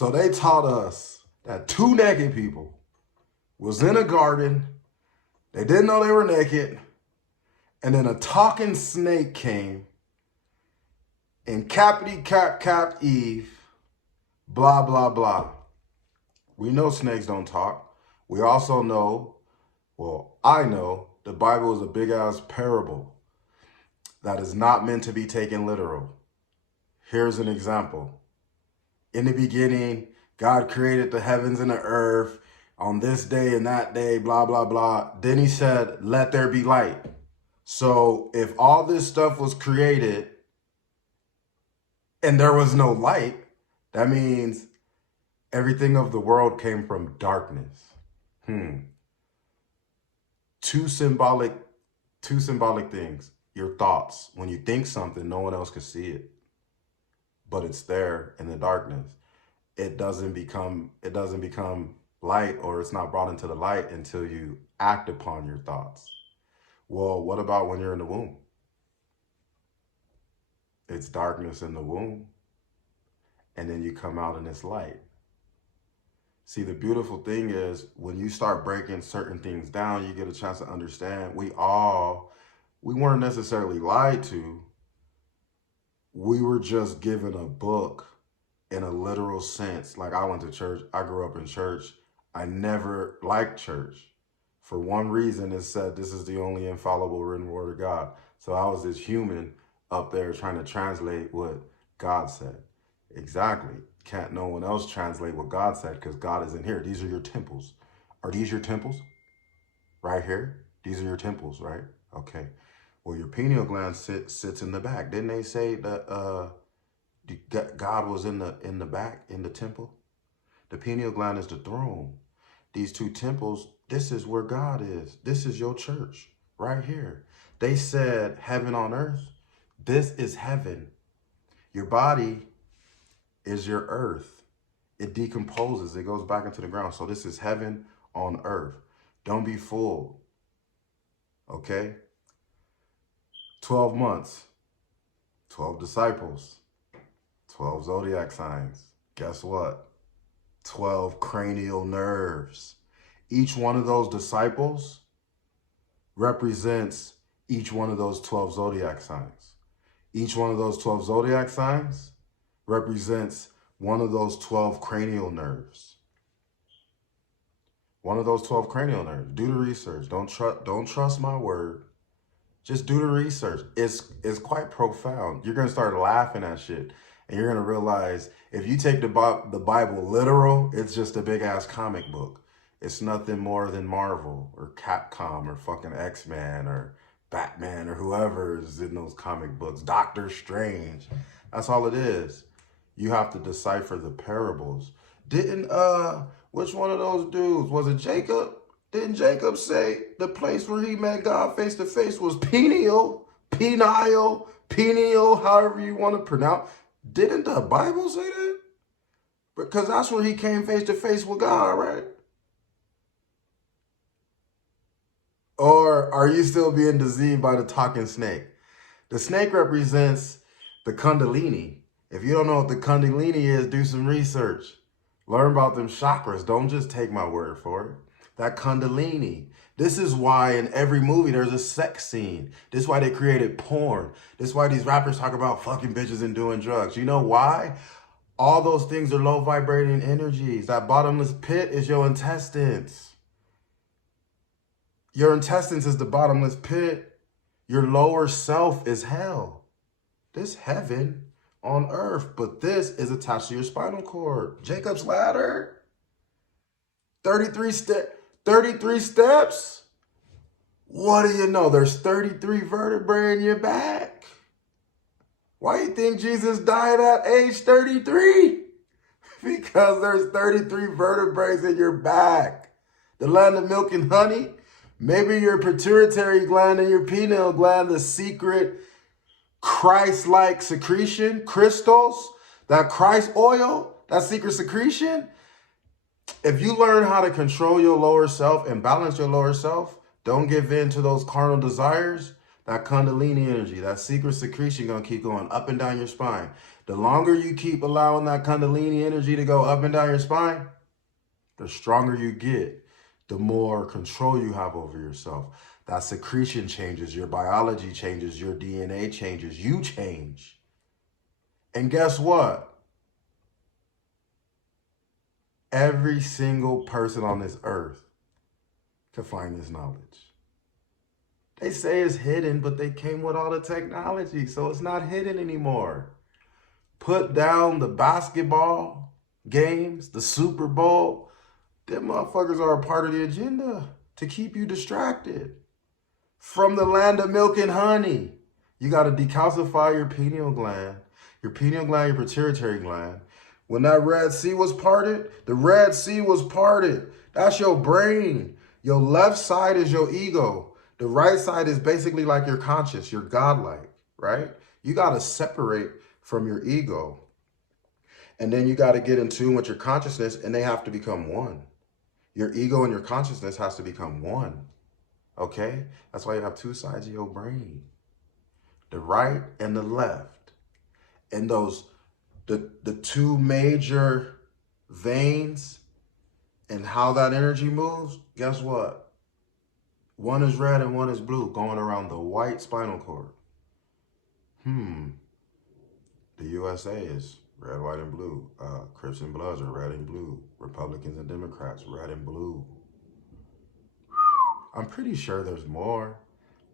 So they taught us that two naked people was in a garden. They didn't know they were naked. And then a talking snake came and cappity capped Eve, blah, blah, blah. We know snakes don't talk. We also know, well, I know the Bible is a big ass parable that is not meant to be taken literal. Here's an example. In the beginning, God created the heavens and the earth on this day and that day, blah, blah, blah. Then he said, let there be light. So if all this stuff was created and there was no light, that means everything of the world came from darkness. Two symbolic things. Your thoughts. When you think something, no one else can see it, but it's there in the darkness. It doesn't become light, or it's not brought into the light until you act upon your thoughts. Well, what about when you're in the womb? It's darkness in the womb, and then you come out and it's light. See, the beautiful thing is when you start breaking certain things down, you get a chance to understand we weren't necessarily lied to. We were just given a book in a literal sense. Like, I went to church. I grew up in church. I never liked church. For one reason, it said this is the only infallible written word of God. So I was this human up there trying to translate what God said. Exactly. Can't no one else translate what God said because God isn't here. These are your temples. Are these your temples? Right here? These are your temples, right? Okay. Well, your pineal gland sits in the back. Didn't they say that God was in the back, in the temple? The pineal gland is the throne. These two temples, this is where God is. This is your church right here. They said heaven on earth. This is heaven. Your body is your earth. It decomposes. It goes back into the ground. So this is heaven on earth. Don't be fooled. Okay? 12 months, 12 disciples, 12 zodiac signs. Guess what? 12 cranial nerves. Each one of those disciples represents each one of those 12 zodiac signs. Each one of those 12 zodiac signs represents one of those 12 cranial nerves. One of those 12 cranial nerves. Do the research. Don't trust my word. Just do the research. It's quite profound. You're going to start laughing at shit. And you're going to realize if you take the Bible literal, it's just a big ass comic book. It's nothing more than Marvel or Capcom or fucking X-Men or Batman or whoever is in those comic books. Doctor Strange. That's all it is. You have to decipher the parables. Which one of those dudes? Was it Jacob? Didn't Jacob say the place where he met God face to face was pineal, however you want to pronounce? Didn't the Bible say that? Because that's where he came face to face with God, right? Or are you still being deceived by the talking snake? The snake represents the Kundalini. If you don't know what the Kundalini is, do some research. Learn about them chakras. Don't just take my word for it. That Kundalini. This is why in every movie there's a sex scene. This is why they created porn. This is why these rappers talk about fucking bitches and doing drugs. You know why? All those things are low vibrating energies. That bottomless pit is your intestines. Your intestines is the bottomless pit. Your lower self is hell. This heaven on earth, but this is attached to your spinal cord. Jacob's ladder. 33 steps. What do you know? There's 33 vertebrae in your back. Why do you think Jesus died at age 33? Because there's 33 vertebrae in your back. The land of milk and honey. Maybe your pituitary gland and your pineal gland, the secret Christ-like secretion, crystals, that Christ oil, that secret secretion. If you learn how to control your lower self and balance your lower self, don't give in to those carnal desires, that Kundalini energy, that secret secretion gonna keep going up and down your spine. The longer you keep allowing that Kundalini energy to go up and down your spine, the stronger you get, the more control you have over yourself. That secretion changes, your biology changes, your DNA changes, you change. And guess what? Every single person on this earth can find this knowledge. They say it's hidden, but they came with all the technology, so it's not hidden anymore. Put down the basketball games, the Super Bowl. Them motherfuckers are a part of the agenda to keep you distracted. From the land of milk and honey, you got to decalcify your pineal gland, your pituitary gland. When that Red Sea was parted, the Red Sea was parted. That's your brain. Your left side is your ego. The right side is basically like your conscious, your godlike, right? You got to separate from your ego. And then you got to get in tune with your consciousness, and they have to become one. Your ego and your consciousness has to become one. Okay? That's why you have two sides of your brain. The right and the left. And those, the two major veins and how that energy moves, guess what? One is red and one is blue, going around the white spinal cord. The USA is red, white, and blue. Crips and Bloods are red and blue. Republicans and Democrats, red and blue. I'm pretty sure there's more,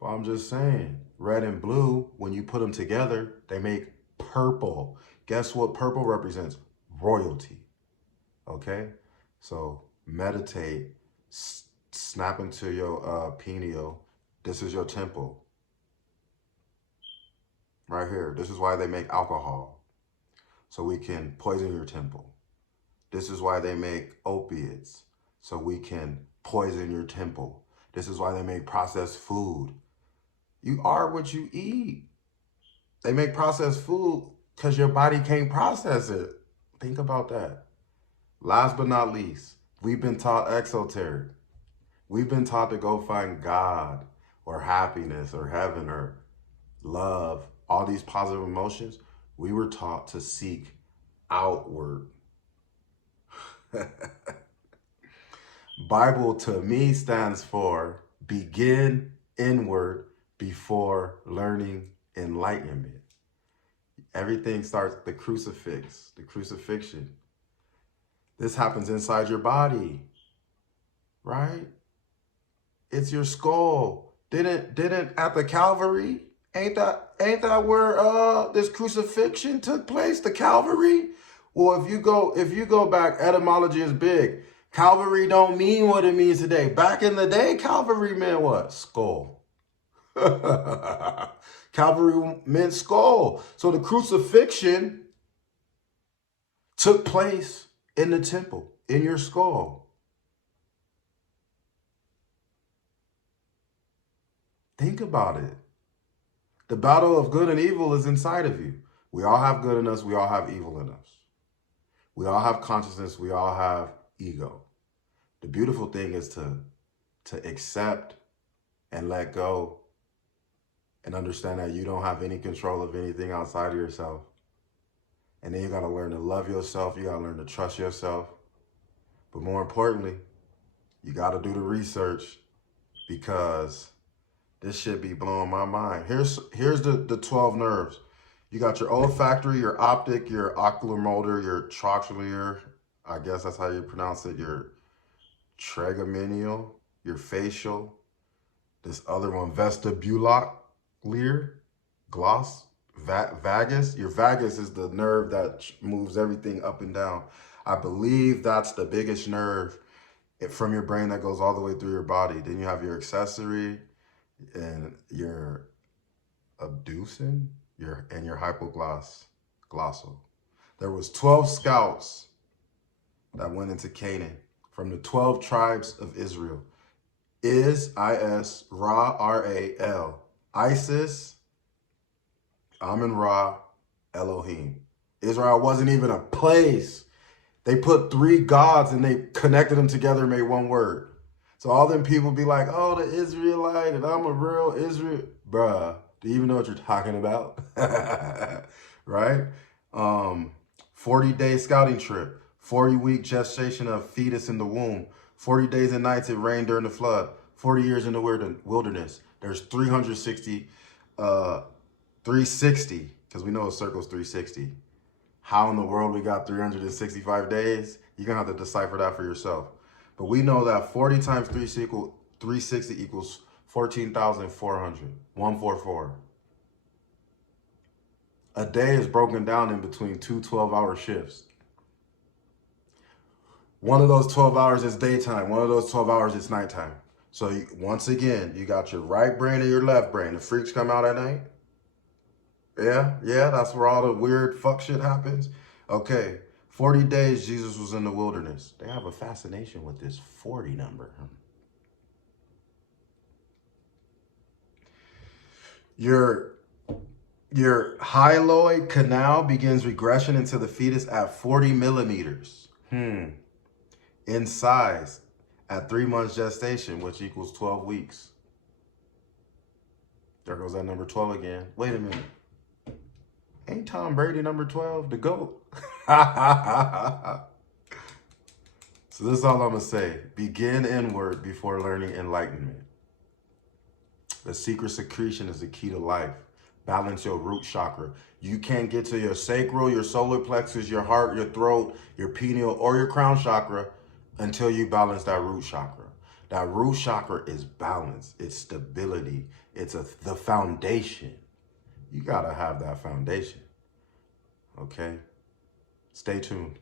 but I'm just saying, red and blue, when you put them together, they make purple. Guess what purple represents? Royalty. Okay? So meditate, snap into your pineal. This is your temple. Right here. This is why they make alcohol, so we can poison your temple. This is why they make opiates, so we can poison your temple. This is why they make processed food. You are what you eat. They make processed food because your body can't process it. Think about that. Last but not least, we've been taught exoteric. We've been taught to go find God or happiness or heaven or love, all these positive emotions. We were taught to seek outward. Bible to me stands for begin inward before learning enlightenment. Everything starts the crucifix, the crucifixion. This happens inside your body, right? It's your skull. Didn't at the Calvary, ain't that where this crucifixion took place, the Calvary? Well, if you go back, etymology is big. Calvary don't mean what it means today. Back in the day, Calvary meant what? Skull. Calvary meant skull. So the crucifixion took place in the temple, in your skull. Think about it. The battle of good and evil is inside of you. We all have good in us. We all have evil in us. We all have consciousness. We all have ego. The beautiful thing is to accept and let go and understand that you don't have any control of anything outside of yourself. And then you got to learn to love yourself. You got to learn to trust yourself. But more importantly, you got to do the research, because this shit be blowing my mind. Here's the 12 nerves. You got your olfactory, your optic, your oculomotor, your trochlear, I guess that's how you pronounce it, your trigeminal, your facial, this other one, vestibular, vagus. Your vagus is the nerve that moves everything up and down. I believe that's the biggest nerve from your brain that goes all the way through your body. Then you have your accessory and your abducen, and your hypoglossal. There was 12 scouts that went into Canaan from the 12 tribes of Israel. I-S, Ra, R-A-L. Isis, Amun-Ra, Elohim. Israel wasn't even a place. They put 3 gods and they connected them together and made one word. So all them people be like, oh, the Israelite, and I'm a real Israel. Bruh, do you even know what you're talking about? Right? Um, 40-day scouting trip, 40-week gestation of fetus in the womb, 40 days and nights it rained during the flood, 40 years in the wilderness. There's 360, because we know a circle's 360. How in the world we got 365 days? You're going to have to decipher that for yourself. But we know that 40 times 360 equals 14,400, 144. A day is broken down in between two 12-hour shifts. One of those 12 hours is daytime. One of those 12 hours is nighttime. So once again, you got your right brain and your left brain. The freaks come out at night. Yeah, that's where all the weird fuck shit happens. Okay, 40 days Jesus was in the wilderness. They have a fascination with this 40 number. Your hyaloid canal begins regression into the fetus at 40 millimeters in size at 3 months gestation, which equals 12 weeks. There goes that number 12 again. Wait a minute. Ain't Tom Brady number 12 the GOAT? So this is all I'm going to say. Begin inward before learning enlightenment. The secret secretion is the key to life. Balance your root chakra. You can't get to your sacral, your solar plexus, your heart, your throat, your pineal, or your crown chakra until you balance that root chakra. That root chakra is balance. It's stability. It's the foundation. You got to have that foundation. Okay? Stay tuned.